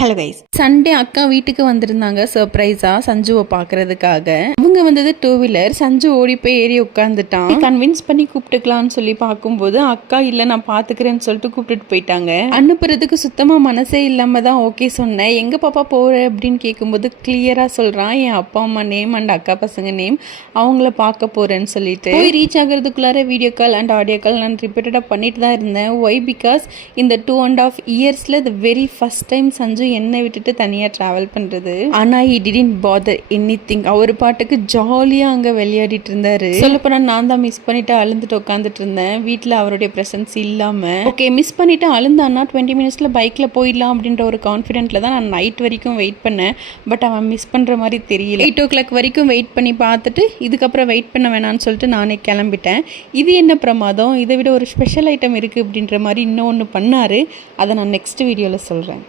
Hello guys, Sunday அக்கா வீட்டுக்கு வந்திருந்தாங்க சர்ப்ரைஸா சஞ்சுவை பார்க்கறதுக்காக. அவங்க வந்தது 2 வீலர். சஞ்சு ஓடி போய் ஏறி உட்காந்துட்டான். கன்வின்ஸ் பண்ணி கூப்பிட்டுக்கலாம்னு சொல்லி பார்க்கும்போது அக்கா இல்லை நான் பார்த்துக்கிறேன்னு சொல்லிட்டு கூப்பிட்டுட்டு போயிட்டாங்க. அனுப்புறதுக்கு சுத்தமாக மனசே இல்லாம தான் ஓகே சொன்னேன். எங்க பாப்பா போற அப்படின்னு கேட்கும்போது கிளியரா சொல்றான் என் அப்பா அம்மா நேம் அண்ட் அக்கா பசங்க நேம், அவங்கள பார்க்க போறேன்னு சொல்லிட்டு. போய் ரீச் ஆகிறதுக்குள்ளார video call and audio call நான் ரிப்பீட்டடாக பண்ணிட்டு தான் இருந்தேன். ஒய் பிகாஸ் இந்த 2.5 இயர்ஸில் the very first time Sanju என்னை விட்டுட்டு தனியாக ட்ராவல் பண்ணுறது. ஆனால் he didn't bother anything. அவர் பாட்டுக்கு ஜாலியாக அங்கே விளையாடிட்டு இருந்தாரு. சொல்லப்போனால் நான் தான் மிஸ் பண்ணிட்டு அழுந்துட்டு உட்காந்துட்டு இருந்தேன். வீட்டில் அவருடைய ப்ரெசன்ஸ் இல்லாமல். ஓகே, மிஸ் பண்ணிட்டு அழுந்தான்னா 20 மினிட்ஸில் பைக்கில் போயிடலாம் அப்படின்ற ஒரு கான்ஃபிடென்ட்டில் தான் நான் நைட் வரைக்கும் வெயிட் பண்ணேன். பட் அவன் மிஸ் பண்ணுற மாதிரி தெரியல. 8 o'clock வரைக்கும் வெயிட் பண்ணி பார்த்துட்டு இதுக்கப்புறம் வெயிட் பண்ண வேணான்னு சொல்லிட்டு நானே கிளம்பிட்டேன். இது என்ன பிரமாதம், இதை விட ஒரு ஸ்பெஷல் ஐட்டம் இருக்குது அப்படின்ற மாதிரி இன்னொன்று பண்ணார். அதை நான் நெக்ஸ்ட் வீடியோவில் சொல்கிறேன்.